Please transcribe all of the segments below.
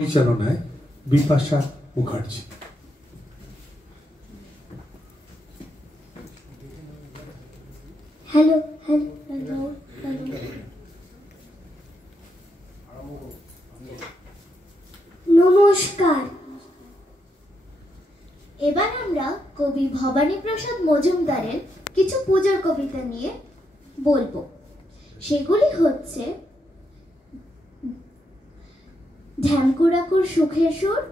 পরিচালনায় Bipasha Mukherjee. Hello hello hello hello নমস্কার। এবার আমরা কবি ভবানীপ্রসাদ মজুমদারের কিছু পূজার কবিতা নিয়ে বলবো। সেগুলি হচ্ছে ধ্যানকুড়াকুর সুখের সুর,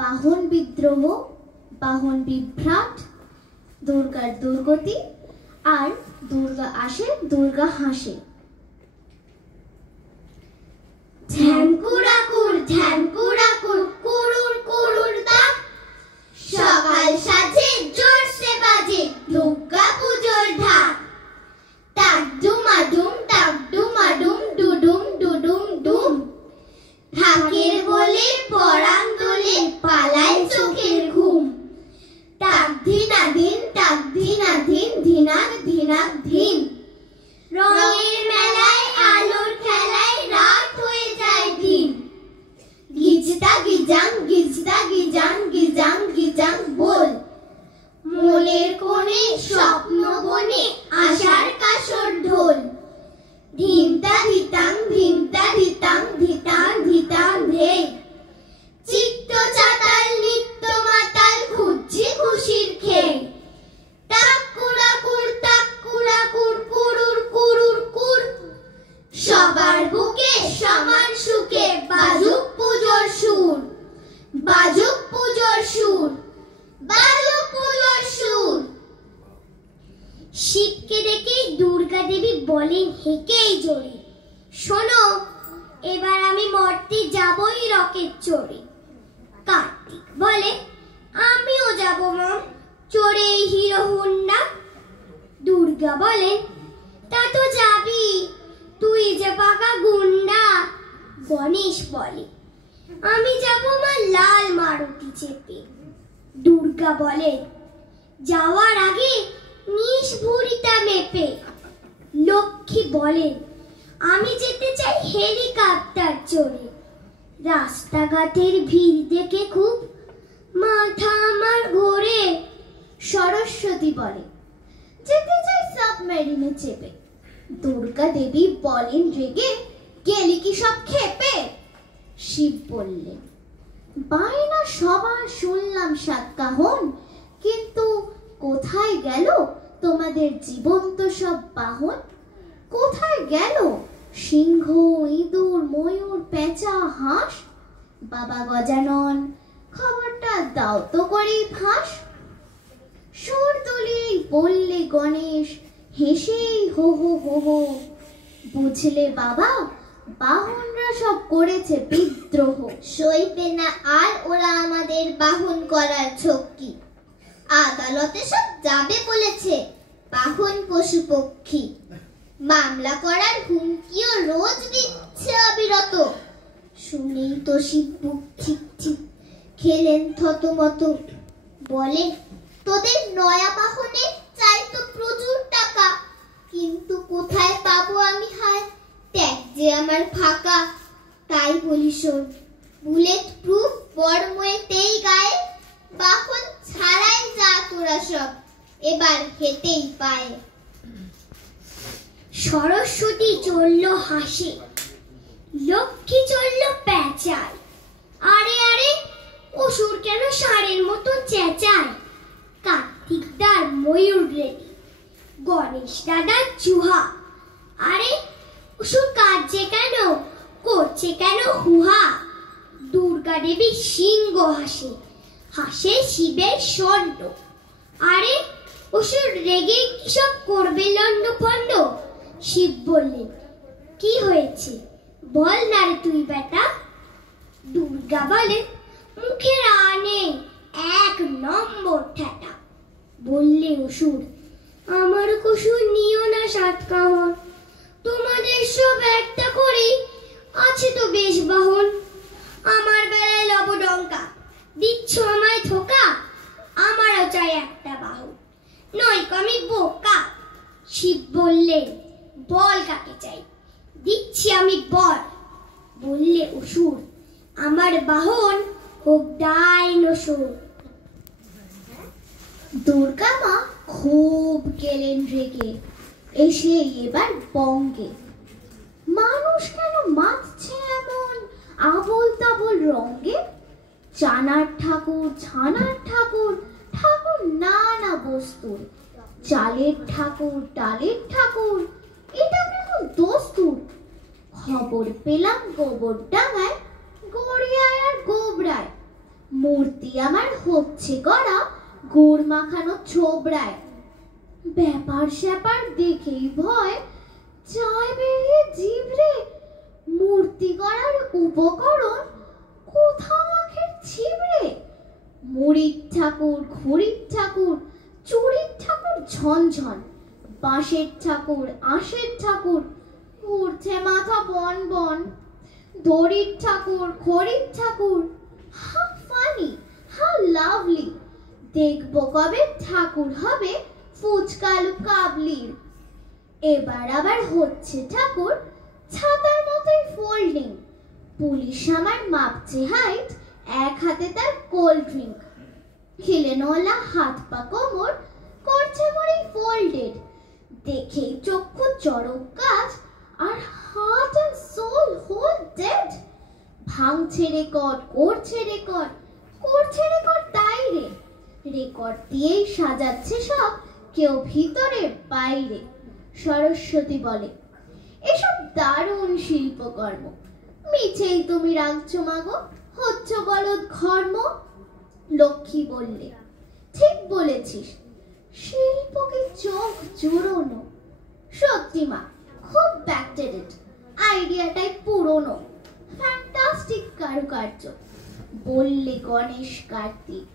বাহন বিদ্রোহ, বাহন বিভ্রাট, দুর্গার দুর্গতি আর দুর্গা আসে দুর্গা হাসে। ধ্যানকুড়াকুর ধ্যানকুড়াকুর কুড়ুর কুড়ুর দাগ, সকাল সাজে জোরসে বাজে দুর্গা পুজোর ঢাক। টাক ডুমাডুম টাক ডুমাডুম ডুডুম ডুডুম ডুম, ঢাকের বলে পরাণ দোলে পালায় চোখের ঘুম। টাক ধিনাধিন টাক ধিনাধিন ধিনাক ধিনাক ধিন, রঙের মেলায় আলোর খেলায় রাত হয়ে যায় দিন। গিজদা গিজাং গিজদা গিজাং গিজাং গিজাং বল, মোলের কোণে স্বপ্ন বনে আশার কাসর ঢোল। ধিমতা ধিতাং ধিমতা ধিতাং ধিতাং ধিতাং ধে, চিত্ত চাতাল নিত্য মাতাল খুঁজছে খুশির খেয়ে। টাক কুড়াকুর টাক কুড়াকুর কুড়ুর কুড়ুর কুড়, সবার বুকে সমান সুখে বাজুক পুজোর সুর। বাজুক পুজোর সুর, বাজুক পুজোর সুর। শিবকে দেখে দুর্গা দেবী বলেন হেঁকেই জোরে, শোনো এবার আমি মরতে যাবই রকেট চড়ে। কার্তিক বলে আমিও যাব মম, চড়ে এই হিরো হুন্ডা। দুর্গা বলেন তা তো যাবি, তুই যে পাকা গুন্ডা। গণেশ বলে আমি যাব মা লাল মারুতি চেপে। দুর্গা বলে যাওয়ার আগে নিস ভুঁড়িটা মেপে। লক্ষ্মী বলেন আমি যেতে চাই হেলিকপ্টার চড়ে। রাস্তাঘাটের ভিড় দেখে খুব মাথা আমার ঘোরে। সরস্বতী বলে যেতে চাই সাবমেরিনে চেপে। দুর্গা দেবী বলেন রেগে গেলি কি সব খেপে। শিব বললেন বায়না সবার শুনলাম সাতকাহন, কিন্তু কোথায় গেল তোমাদের জীবন্ত সব বাহন? কোথায় গেল সিংহ ইঁদুর ময়ূর পেঁচা হাঁস? বাবা গজানন খবরটা দাও তো করে ফাঁস। সুর তুলেই বললে গণেশ হেসেই হো হো হো হো, বুঝলে বাবা বাহনরা সব করেছে বিদ্রোহ। সইবে না আর ওরা আমাদের বাহন করার ঝক্কি। আদালতে সব যাবে বলেছে বাহন পশু পক্ষী। মামলা করার হুমকিও রোজ দিচ্ছে অবিরত। শুনেই তো শিব বুক ঠিক ঠিক খেলেন থতমত। বলে তোদের নয়া বাহনে চাই তো প্রচুর টাকা, কিন্তু কোথায় পাবো আমি হায়, ট্যাগ যে আমার ফাঁকা। তাই বলি শোন, বুলেট প্রুফ বড়ময়েতেই গায়ে, বাহন ছাড়াই যা তোরা সব এবার হেঁটেই পায়। সরস্বতী চলল হাসে, লক্ষ্মী চলল পেঁচায়। আরে আরে অসুর কেন ষাঁড়ের মতো চেঁচায়। কার্তিক দার ময়ূর রেডি, গণেশ দাদা চুহা। আরে অসুর কাঁদছে কেন, করছে কেন হুহা। দুর্গা দেবী সিংহ হাসে, হাসে শিবের ষণ্ড। আরে অসুর রেগে কি সব করবে লন্ড ফন্ড। শিব বললেন কি হয়েছে বল না রে তুই বেটা। দুর্গা বলেন মুখের আনে এক নম্বর ঠেটা। বললে অসুর আমার কসুর নিও না সাতকাহন, তোমাদের সব একটা করে আছে তো বেশ বাহন। আমার বেলায় লবডঙ্কা দিচ্ছ আমায় ধোকা, আমারও চাই একটা বাহন, নয়তো আমি বোকা। শিব বললেন বল কাকে চাই, দিচ্ছি আমি বল। বললে অসুর আমার বাহন হোক ডাইনোসর। দুর্গা মা খুব গেলেন রেগে, এসে এবার বঙ্গে। মানুষ কেন মাতছে এমন আবোল তাবোল রঙ্গে? চানার ঠাকুর, ছানার ঠাকুর, ঠাকুর নানা বস্তুর, চালের ঠাকুর, ডালের ঠাকুর, এটা কেমন দস্তুর? খবর পেলাম গোবর ডাঙায়, গড়িয়ায় আর গোবরায়, মূর্তি আমার হচ্ছে গড়া গুড় মাখানো ছোবড়ায়। ব্যাপার স্যাপার দেখেই ভয় যায় বেরিয়ে জিভরে, মূর্তি গড়ার উপকরণ কোথাও আখের ছিবড়ে। মুড়ির ঠাকুর, ঘুড়ির ঠাকুর, চুড়ির ঠাকুর ঝনঝন, বাঁশের ঠাকুর, আঁশের ঠাকুর, ঘুরছে মাথা বন বন। দড়ির ঠাকুর, খড়ির ঠাকুর, হাউ ফানি, হাউ লাভলি। দেখবো কবে ঠাকুর হবে ফুচকালু কাবলির। এবার আবার হচ্ছে ঠাকুর ছাতার মতোই ফোল্ডিং। পুলিশ আমার মাপছে হাইট, এক হাতে তার কোল্ড ড্রিঙ্ক। খিলেনওয়ালা হাত পা কোমর করছে মরি ফোল্ডেড, দেখেই চক্ষু চড়ক গাছ আর heart and soul whole dead. ভাঙছে রেকর্ড, করছে রেকর্ড, করছে রেকর্ড তাই রে। রেকর্ড দিয়েই সাজাচ্ছে সব, কেউ ভিতরে বাইরে। সরস্বতী বলে, এসব দারুণ শিল্পকর্ম, মিছেই তুমি রাখছো মাগো, হচ্ছ বলদ ঘর্ম। লক্ষ্মী বললে, ঠিক বলেছিস, শিল্পকে চোখ জুড়োনো। সত্যি মা, খুব ব্যাকডেটেড, আইডিয়াটাই পুরনো। ফ্যান্টাস্টিক কারুকার্য, বললে গণেশ কার্তিক।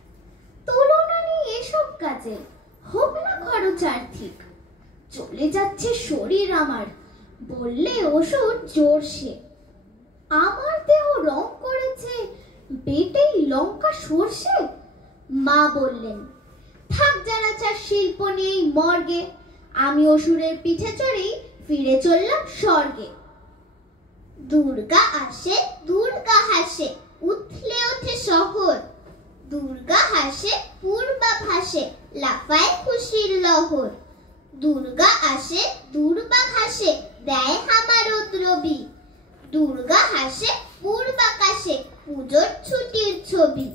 তুলনা নেই এসব কাজে, হোক না খরচ আর্থিক। চলে যাচ্ছে শরীর আমার, বললে ওষুধ জোরসে। আমার দেহ রং করেছে বেটেই লঙ্কা সর্ষে। মা বললেন, থাক জানাচার শিল্প নেই মর্গে, আমি অসুরের পিঠে চড়েই ফিরে চললাম স্বর্গে। দুর্গা আসে, দুর্গা হাসে, উঠলে ওঠে শহর। দুর্গা হাসে, পূর্বাভাসে, লাফায় খুশির লহর। দুর্গা আসে, দুর্বাঘ হাসে, দেয় হামারত রবি। দুর্গা হাসে, পূর্বাকাশে, পুজোর ছুটির ছবি।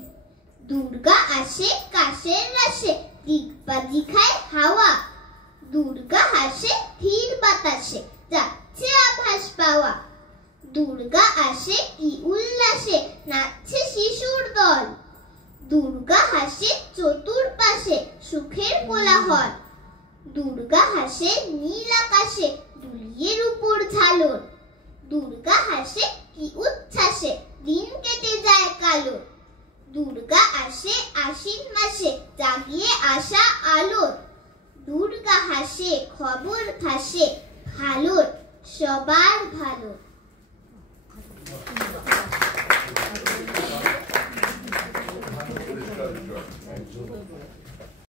দুর্গা আসে, কাশের রাশে, দিকবাজি খায় হাওয়া। দুর্গা হাসে, ধীর বাতাসে, যাচ্ছে আভাস পাওয়া। দুর্গা আসে, কি উল্লাসে, নাচছে শিশুর দল। দুর্গা হাসে, চতুর্পাশে সুখের কোলাহল। দুর্গা হাসে, নীল আকাশে, দুলিয়ে রূপোর ঝালর। দুর্গা হাসে, কি উচ্ছ্বাসে, দিন কেটে যায় কালো। দুর্গা আসে, আশ্বিন মাসে, জাগিয়ে আসা আলোর। দুর্গা হাসে, খবর ফাঁসে, ভালোর, সবার ভালো। Thank you.